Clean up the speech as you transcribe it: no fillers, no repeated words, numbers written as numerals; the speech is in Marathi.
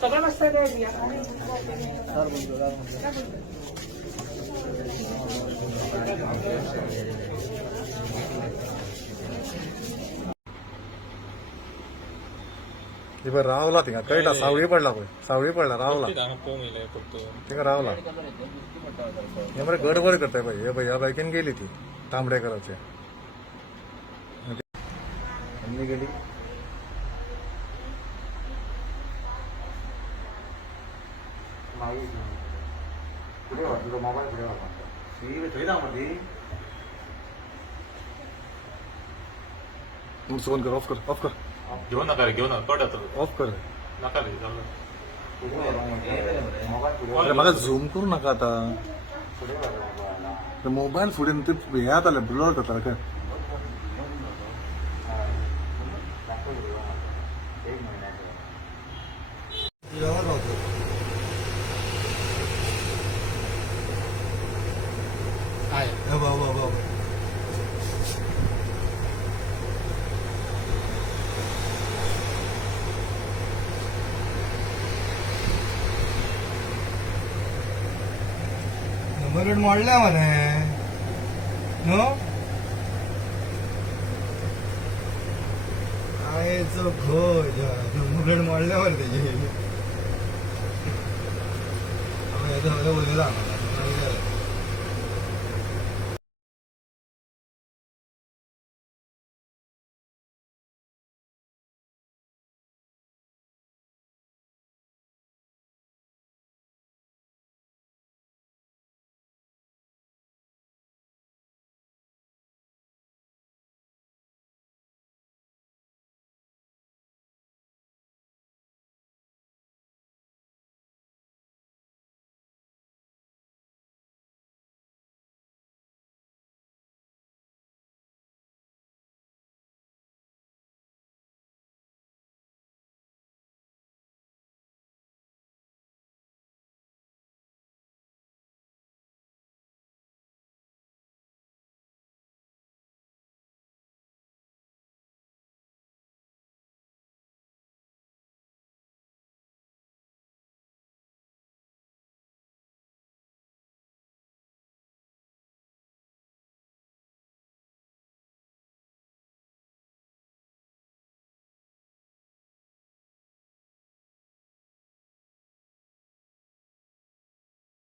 सगळं मस्त इबर रावला तिका कळटा सावळी पडला पळय सावळी पडला रावला तिका रावला हे मरे गडबड करताय बाई हे बाई ह्या बायकीन गेली ती तांबडेकराच्या गेली पुढे वाटलं मोबाईल पुढे वाटलं फोन कर ऑफ कर ऑफ कर घेऊ नका रे घेऊ नका कट ऑफ कर नका रे अरे मला झूम करू नका आता मोबाईल पुढे ते ह्यात आलं ब्लर करता काय नंबर मोडला म्हणे नो आयचो घो नंबर मोडल्या म्हणे त्याची बोललेला